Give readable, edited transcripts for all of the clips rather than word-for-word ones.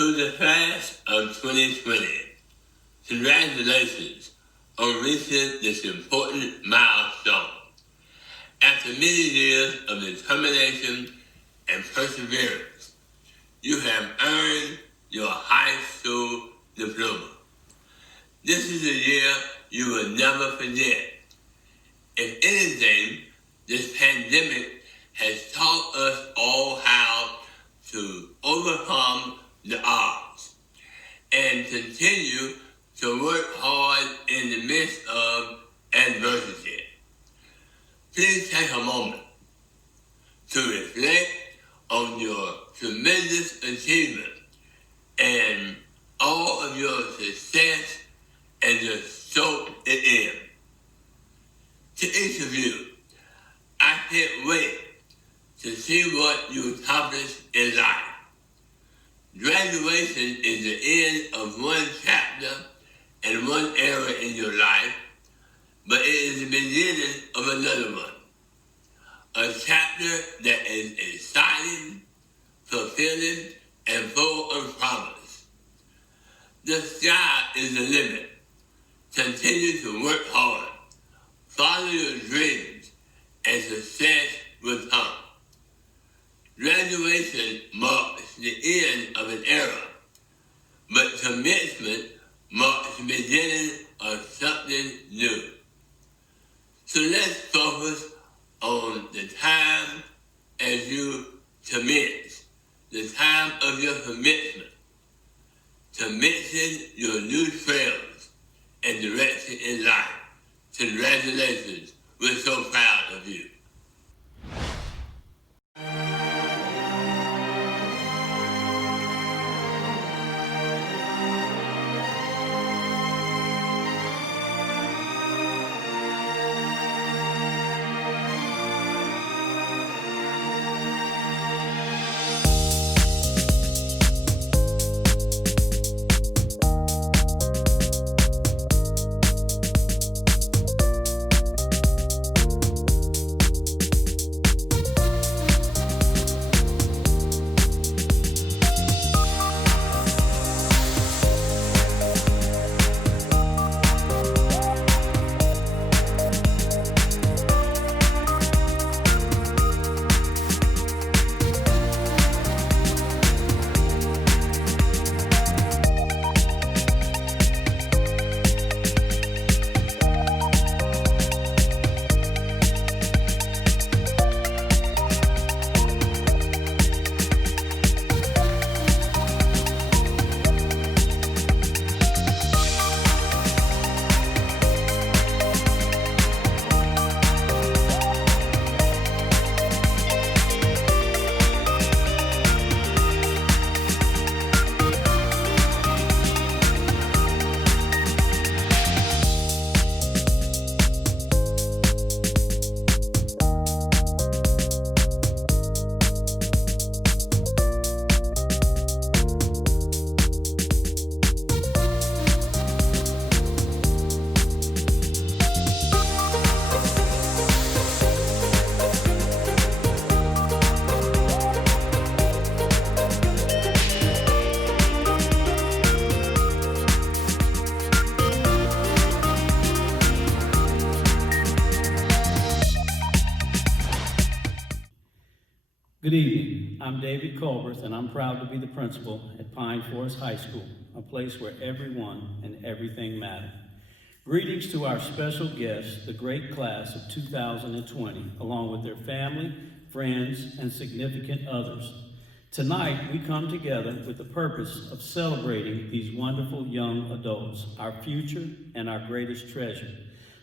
To the class of 2020, congratulations on reaching this important milestone. After many years of determination and perseverance, you have earned your high school diploma. This is a year you will never forget. If anything, this pandemic has taught us all how to overcome the odds and continue to work hard in the midst of adversity. Please take a moment to reflect on your tremendous achievement and all of your success and just soak it in. To each of you, I can't wait to see what you accomplish in life. Graduation is the end of one chapter and one era in your life, but it is the beginning of another one. A chapter that is exciting, fulfilling, and full of promise. The sky is the limit. Continue to work hard, follow your dreams, and success will come. Graduation marks the end of an era, but commencement marks the beginning of something new. So let's focus on the time as you commence, the time of your commencement, commencing your new trails and direction in life. Congratulations, we're so proud of you. Good evening. I'm David Culberth, and I'm proud to be the principal at Pine Forest High School, a place where everyone and everything matter. Greetings to our special guests, the great class of 2020, along with their family, friends, and significant others. Tonight, we come together with the purpose of celebrating these wonderful young adults, our future and our greatest treasure.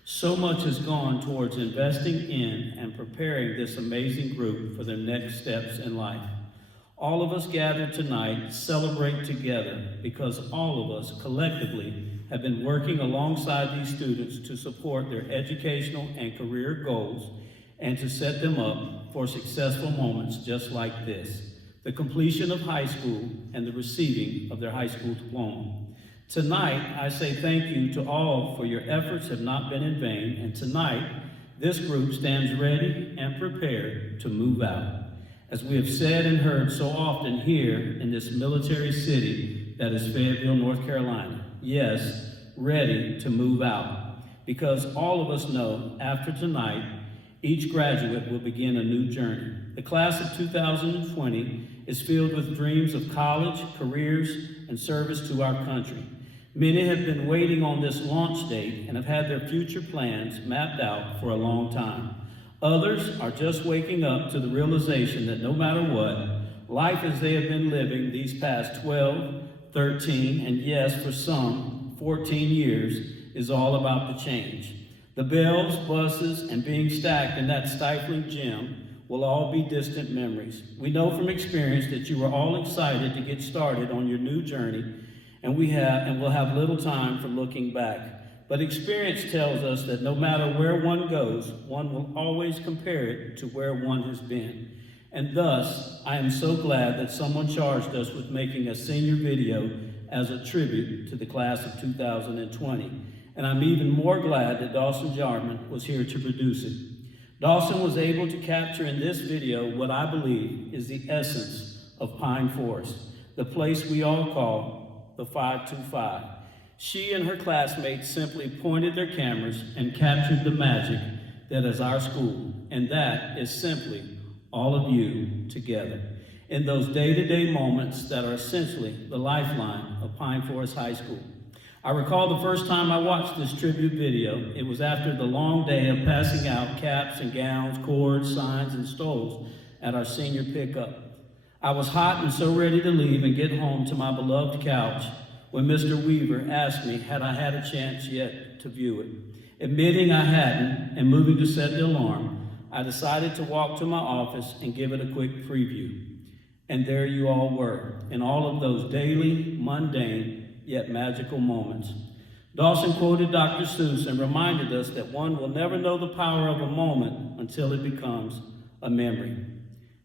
So much has gone towards investing in and preparing this amazing group for their next steps in life. All of us gathered tonight celebrate together because all of us collectively have been working alongside these students to support their educational and career goals and to set them up for successful moments just like this, the completion of high school and the receiving of their high school diploma. Tonight, I say thank you to all for your efforts have not been in vain, and tonight, this group stands ready and prepared to move out. as we have said and heard so often here in this military city that is Fayetteville, North Carolina. Yes, ready to move out. Because all of us know after tonight, each graduate will begin a new journey. The class of 2020 is filled with dreams of college, careers, and service to our country. Many have been waiting on this launch date and have had their future plans mapped out for a long time. Others are just waking up to the realization that no matter what, life as they have been living these past 12, 13, and yes, for some, 14 years is all about to change. The bells, buses, and being stacked in that stifling gym will all be distant memories. We know from experience that you are all excited to get started on your new journey, and will have little time for looking back. But experience tells us that no matter where one goes, one will always compare it to where one has been. And thus, I am so glad that someone charged us with making a senior video as a tribute to the class of 2020. And I'm even more glad that Dawson Jarman was here to produce it. Dawson was able to capture in this video what I believe is the essence of Pine Forest, the place we all call the 525. She and her classmates simply pointed their cameras and captured the magic that is our school, and that is simply all of you together in those day-to-day moments that are essentially the lifeline of Pine Forest High School. I recall the first time I watched this tribute video. It was after the long day of passing out caps and gowns, cords, signs, and stoles at our senior pickup. I was hot and so ready to leave and get home to my beloved couch when Mr. Weaver asked me had I had a chance yet to view it. Admitting I hadn't and moving to set the alarm, I decided to walk to my office and give it a quick preview. And there you all were, in all of those daily, mundane, yet magical moments. Dawson quoted Dr. Seuss and reminded us that one will never know the power of a moment until it becomes a memory.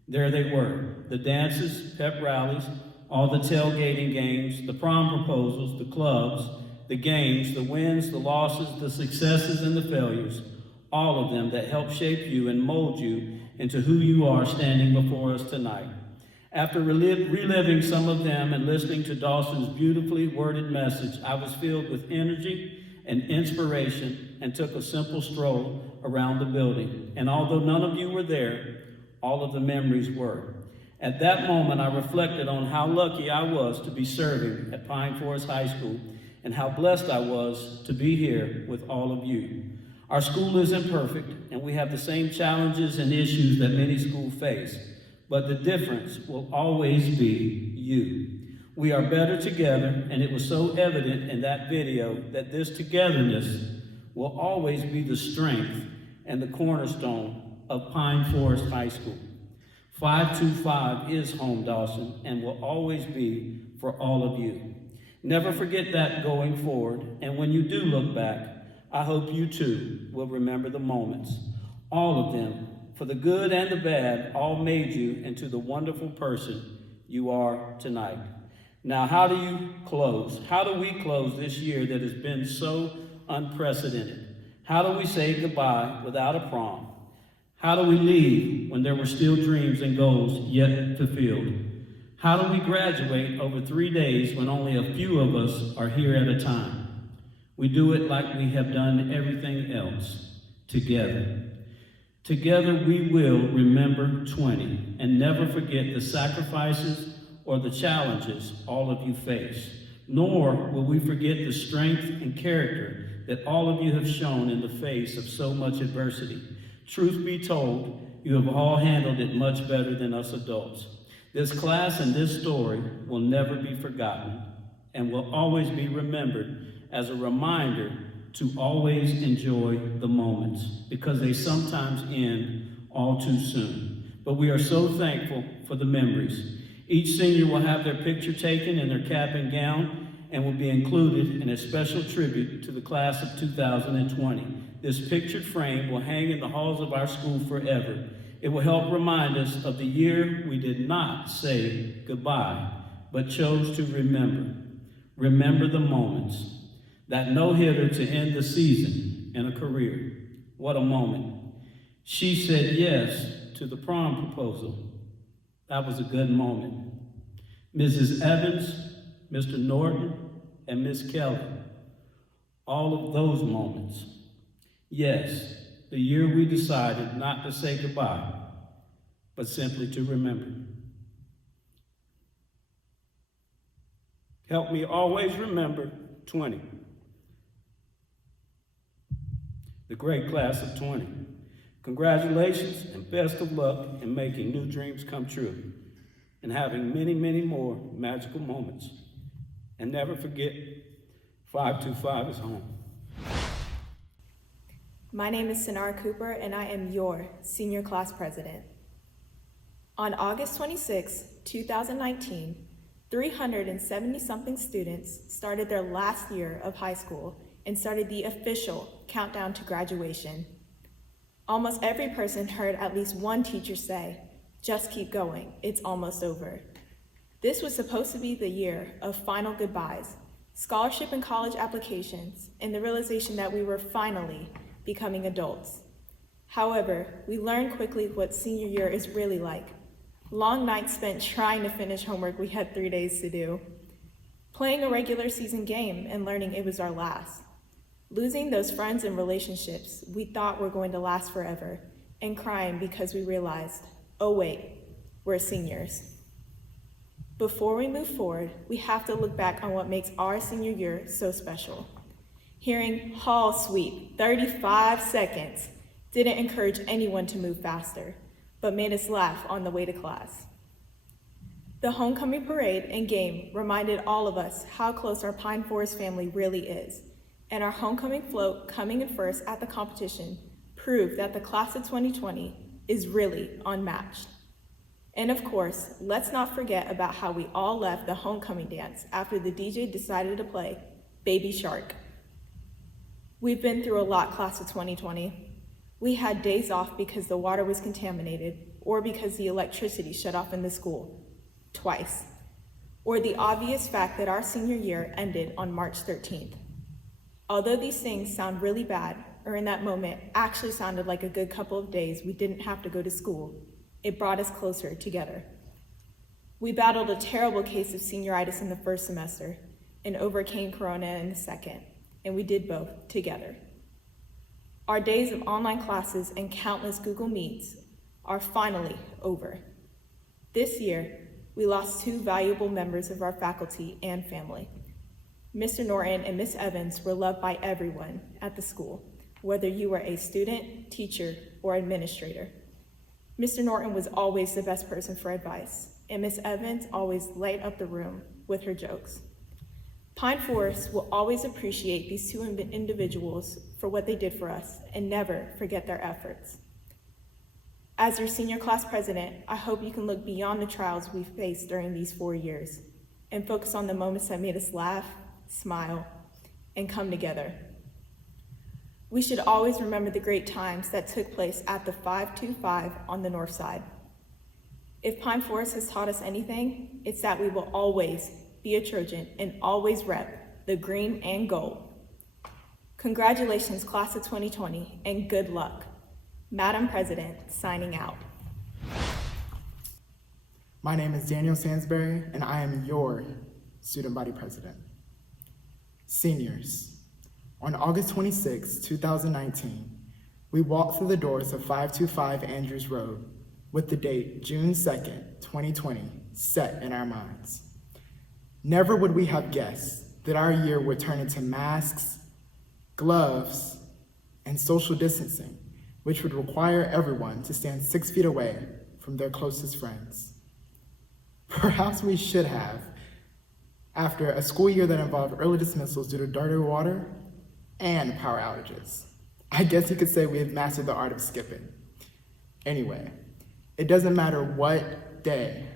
There they were, the dances, pep rallies, all the tailgating games, the prom proposals, the clubs, the games, the wins, the losses, the successes, and the failures, all of them that help shape you and mold you into who you are standing before us tonight. After reliving some of them and listening to Dawson's beautifully worded message, I was filled with energy and inspiration and took a simple stroll around the building. And although none of you were there, all of the memories were. At that moment, I reflected on how lucky I was to be serving at Pine Forest High School and how blessed I was to be here with all of you. Our school isn't perfect, and we have the same challenges and issues that many schools face, but the difference will always be you. We are better together, and it was so evident in that video that this togetherness will always be the strength and the cornerstone of Pine Forest High School. 525 is home, Dawson, and will always be for all of you. Never forget that going forward, and when you do look back, I hope you too will remember the moments. All of them, for the good and the bad, all made you into the wonderful person you are tonight. Now, how do you close? How do we close this year that has been so unprecedented? How do we say goodbye without a prom? How do we leave when there were still dreams and goals yet fulfilled? How do we graduate over 3 days when only a few of us are here at a time? We do it like we have done everything else, together. Together we will remember 20 and never forget the sacrifices or the challenges all of you face. Nor will we forget the strength and character that all of you have shown in the face of so much adversity. Truth be told, you have all handled it much better than us adults. This class and this story will never be forgotten and will always be remembered as a reminder to always enjoy the moments because they sometimes end all too soon. But we are so thankful for the memories. Each senior will have their picture taken in their cap and gown and will be included in a special tribute to the class of 2020. This pictured frame will hang in the halls of our school forever. It will help remind us of the year we did not say goodbye, but chose to remember. Remember the moments. That no-hitter to end the season and a career. What a moment. She said yes to the prom proposal. That was a good moment. Mrs. Evans, Mr. Norton, and Miss Kelly, all of those moments. Yes, the year we decided not to say goodbye, but simply to remember. Help me always remember 20. The great class of 20. Congratulations and best of luck in making new dreams come true and having many, many more magical moments. And never forget, 525 is home. My name is Sonara Cooper, and I am your senior class president. On August 26, 2019, 370-something students started their last year of high school and started the official countdown to graduation. Almost every person heard at least one teacher say, "Just keep going, it's almost over." This was supposed to be the year of final goodbyes, scholarship and college applications, and the realization that we were finally becoming adults. However, we learned quickly what senior year is really like. Long nights spent trying to finish homework we had 3 days to do, playing a regular season game and learning it was our last, losing those friends and relationships we thought were going to last forever, and crying because we realized, oh wait, we're seniors. Before we move forward, we have to look back on what makes our senior year so special. Hearing hall sweep 35 seconds didn't encourage anyone to move faster, but made us laugh on the way to class. The homecoming parade and game reminded all of us how close our Pine Forest family really is, and our homecoming float coming in first at the competition proved that the class of 2020 is really unmatched. And of course, let's not forget about how we all left the homecoming dance after the DJ decided to play Baby Shark. We've been through a lot, class of 2020. We had days off because the water was contaminated, or because the electricity shut off in the school, twice, or the obvious fact that our senior year ended on March 13th. Although these things sound really bad, or in that moment actually sounded like a good couple of days we didn't have to go to school, it brought us closer together. We battled a terrible case of senioritis in the first semester and overcame Corona in the second, and we did both together. Our days of online classes and countless Google Meets are finally over. This year, we lost two valuable members of our faculty and family. Mr. Norton and Miss Evans were loved by everyone at the school, whether you were a student, teacher, or administrator. Mr. Norton was always the best person for advice, and Miss Evans always light up the room with her jokes. Pine Forest will always appreciate these two individuals for what they did for us and never forget their efforts. As your senior class president, I hope you can look beyond the trials we've faced during these 4 years and focus on the moments that made us laugh, smile, and come together. We should always remember the great times that took place at the 525 on the north side. If Pine Forest has taught us anything, it's that we will always be a Trojan and always rep the green and gold. Congratulations, class of 2020, and good luck. Madam President, signing out. My name is Daniel Sansbury, and I am your student body president. Seniors, on August 26, 2019, we walked through the doors of 525 Andrews Road with the date June 2nd, 2020 set in our minds. Never would we have guessed that our year would turn into masks, gloves, and social distancing, which would require everyone to stand 6 feet away from their closest friends. Perhaps we should have, after a school year that involved early dismissals due to dirty water and power outages. I guess you could say we have mastered the art of skipping. Anyway, it doesn't matter what day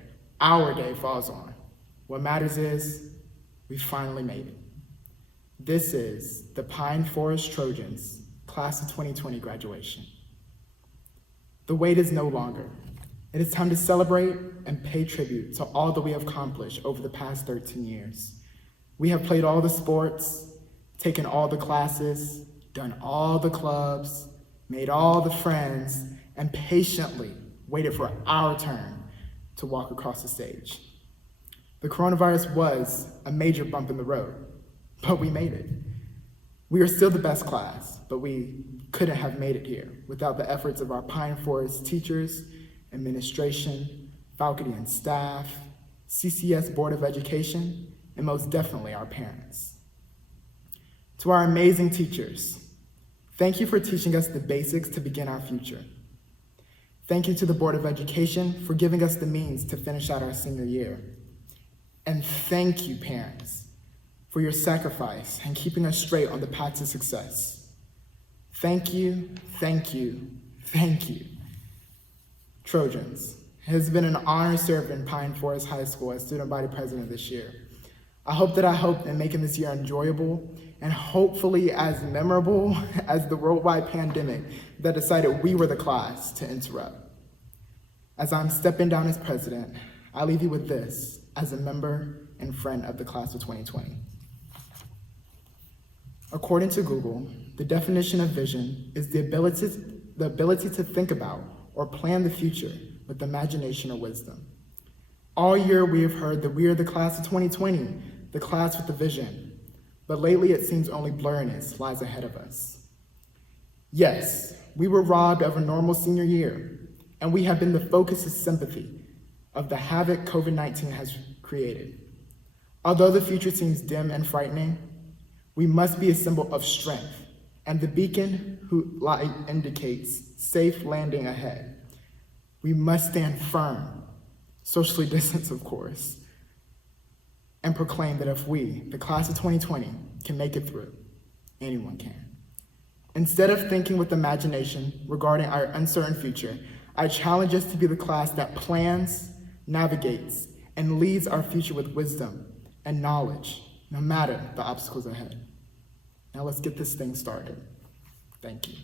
our day falls on. What matters is we finally made it. This is the Pine Forest Trojans Class of 2020 graduation. The wait is no longer. It is time to celebrate and pay tribute to all that we have accomplished over the past 13 years. We have played all the sports, taken all the classes, done all the clubs, made all the friends, and patiently waited for our turn to walk across the stage. The coronavirus was a major bump in the road, but we made it. We are still the best class, but we couldn't have made it here without the efforts of our Pine Forest teachers, administration, faculty and staff, CCS Board of Education, and most definitely our parents. To our amazing teachers, thank you for teaching us the basics to begin our future. Thank you to the Board of Education for giving us the means to finish out our senior year. And thank you, parents, for your sacrifice and keeping us straight on the path to success. Thank you, thank you, thank you. Trojans, it has been an honor serving Pine Forest High School as student body president this year. I hope in making this year enjoyable and hopefully as memorable as the worldwide pandemic that decided we were the class to interrupt. As I'm stepping down as president, I leave you with this as a member and friend of the class of 2020. According to Google, the definition of vision is the ability to think about or plan the future with imagination or wisdom. All year we have heard that we are the class of 2020, the class with the vision, but lately it seems only blurriness lies ahead of us. Yes, we were robbed of a normal senior year, and we have been the focus of sympathy of the havoc COVID-19 has created. Although the future seems dim and frightening, we must be a symbol of strength and the beacon whose light indicates safe landing ahead. We must stand firm, socially distanced of course, and proclaim that if we, the class of 2020, can make it through, anyone can. Instead of thinking with imagination regarding our uncertain future, I challenge us to be the class that plans, navigates, and leads our future with wisdom and knowledge, no matter the obstacles ahead. Now let's get this thing started. Thank you.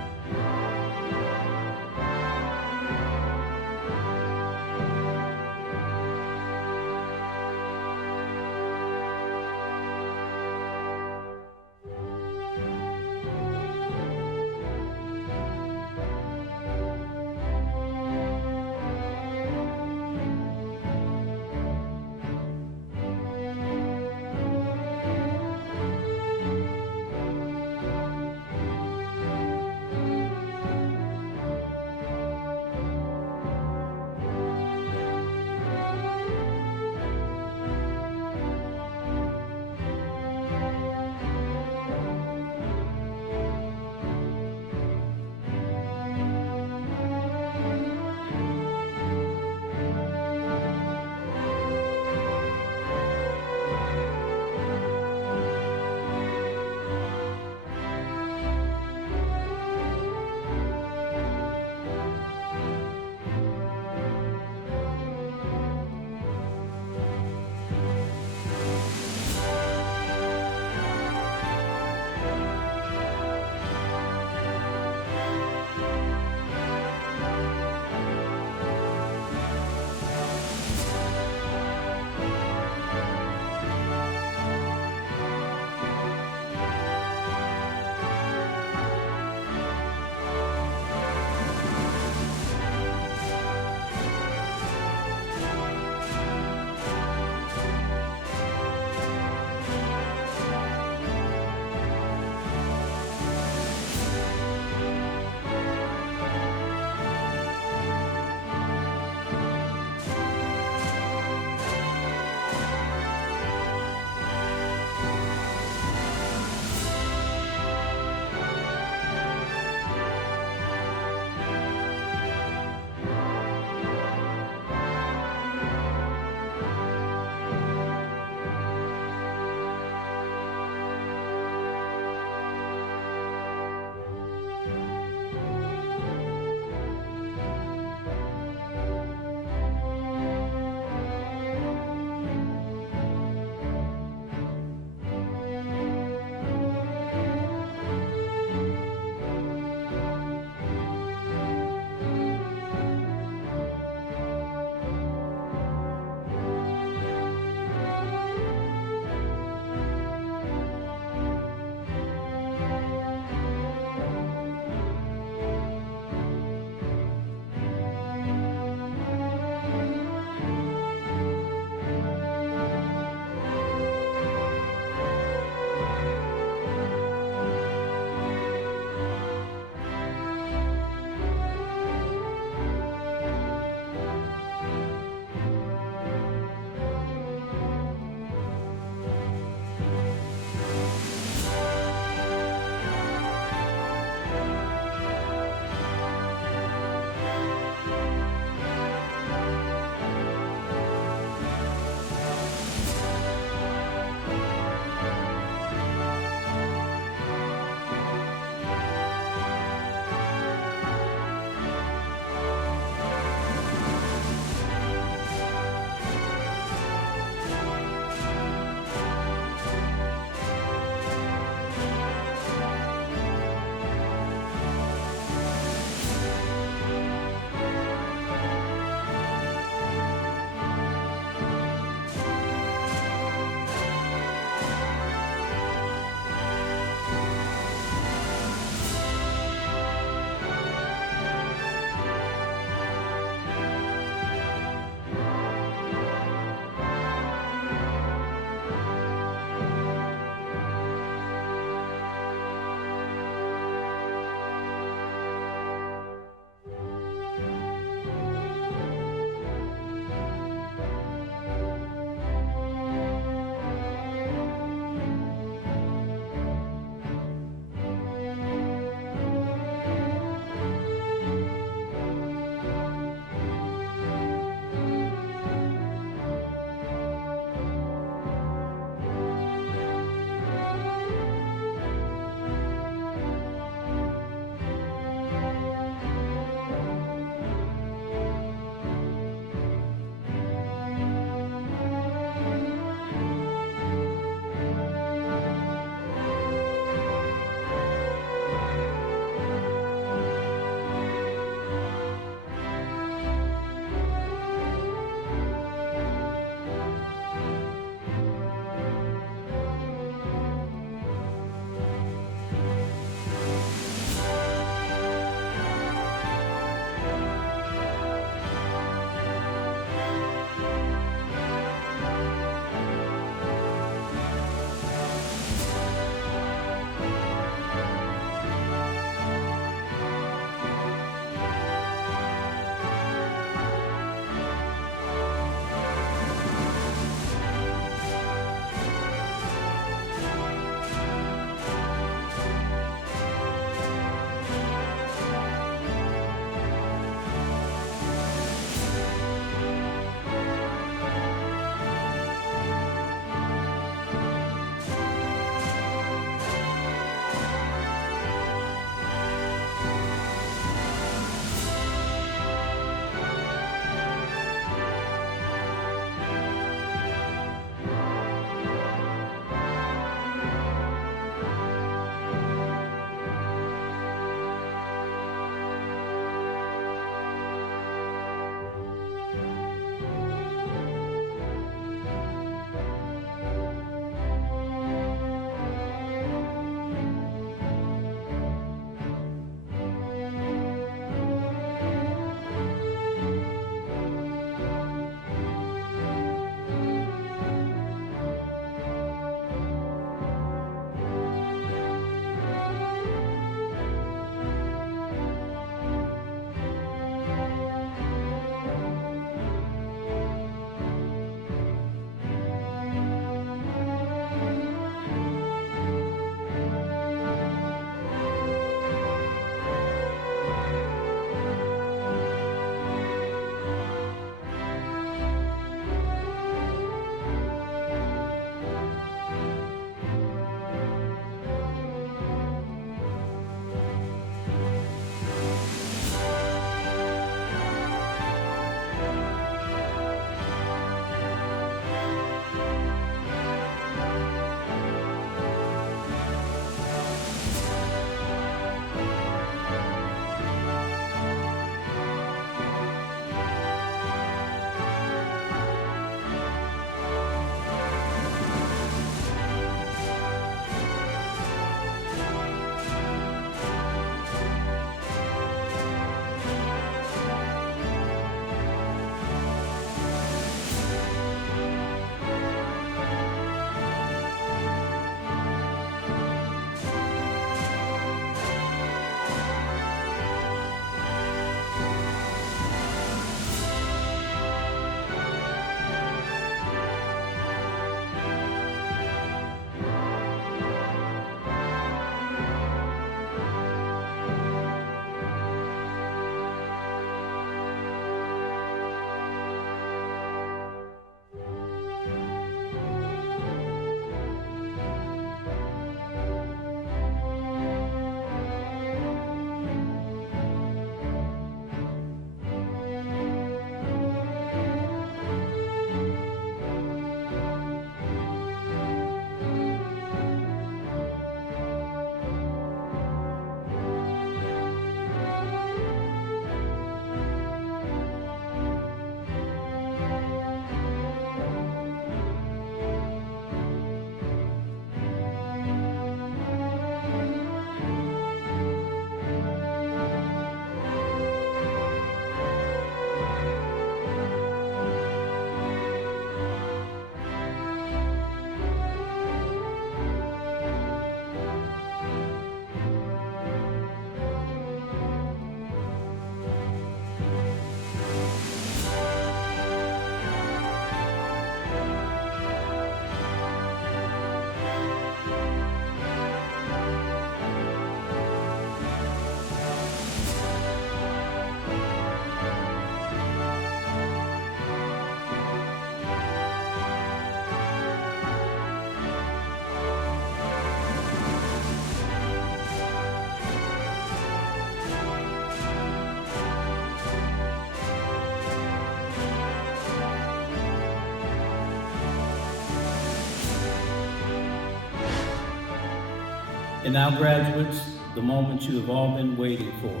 And now, graduates, the moment you have all been waiting for.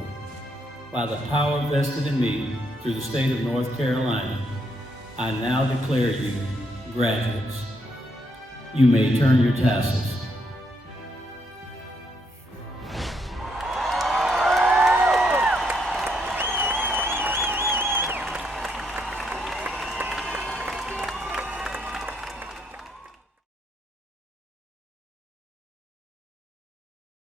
By the power vested in me through the state of North Carolina, I now declare you graduates. You may turn your tassels.